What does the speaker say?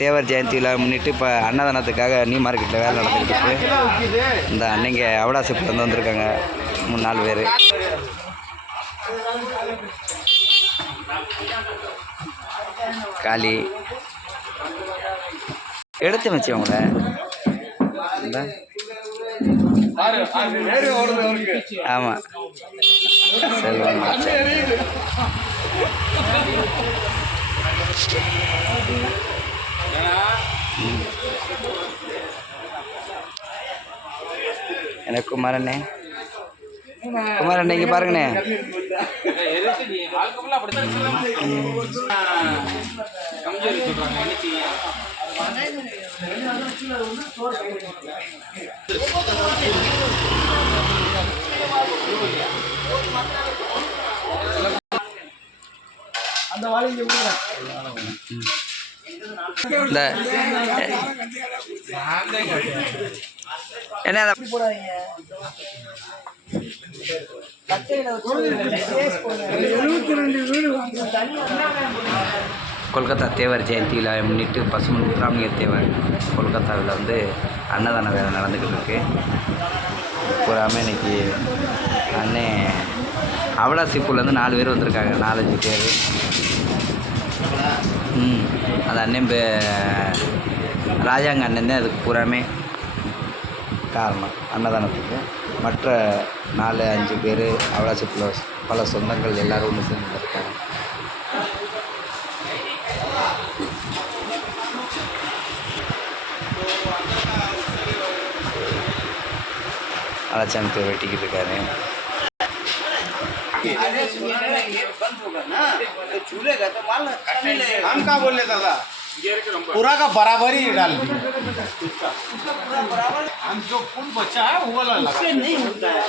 தேவர் ஜெயந்தியில் முன்னிட்டு இப்போ அன்னதானத்துக்காக நியூ மார்க்கெட்டில் வேலை நடந்துக்கிட்டு இருக்கு. இந்த அன்னைங்க அவடாசிப்புலேருந்து வந்திருக்காங்க 3-4 பேர். காளி எடுத்து வச்சு அவங்கள ஆமாம் செல்வம் எனக்கு குமாரண்ணே இங்கே பாருங்கண்ணே. இந்த என்ன கொல்கத்தா தேவர் ஜெயந்தியில் முன்னிட்டு பசுமன் முத்துராமலிங்க தேவர் கொல்கத்தாவில் வந்து அன்னதான வேலை நடந்துக்கிட்டு இருக்கு. பூராமே இன்னைக்கு அண்ணே அவடாசிப்பூர்லேருந்து 4 பேர் வந்திருக்காங்க, 4-5 பேர். அந்த அண்ணன் ராஜாங்க அண்ணன் தான் அதுக்கு பூராமே காரணம் அன்னதானத்துக்கு. மற்ற 4-5 பேர் அவடாசிப்பூரில் பல சொந்தங்கள் எல்லோரும் ஒன்று சேர்ந்துருக்காங்க. அலட்சாமி வெட்டிக்கிட்டு இருக்காரு. हम क्या बोल रहे दादा पूरा का बराबर ही डाल दिया। हम जो फूल बचा है वो वाला नहीं होता है।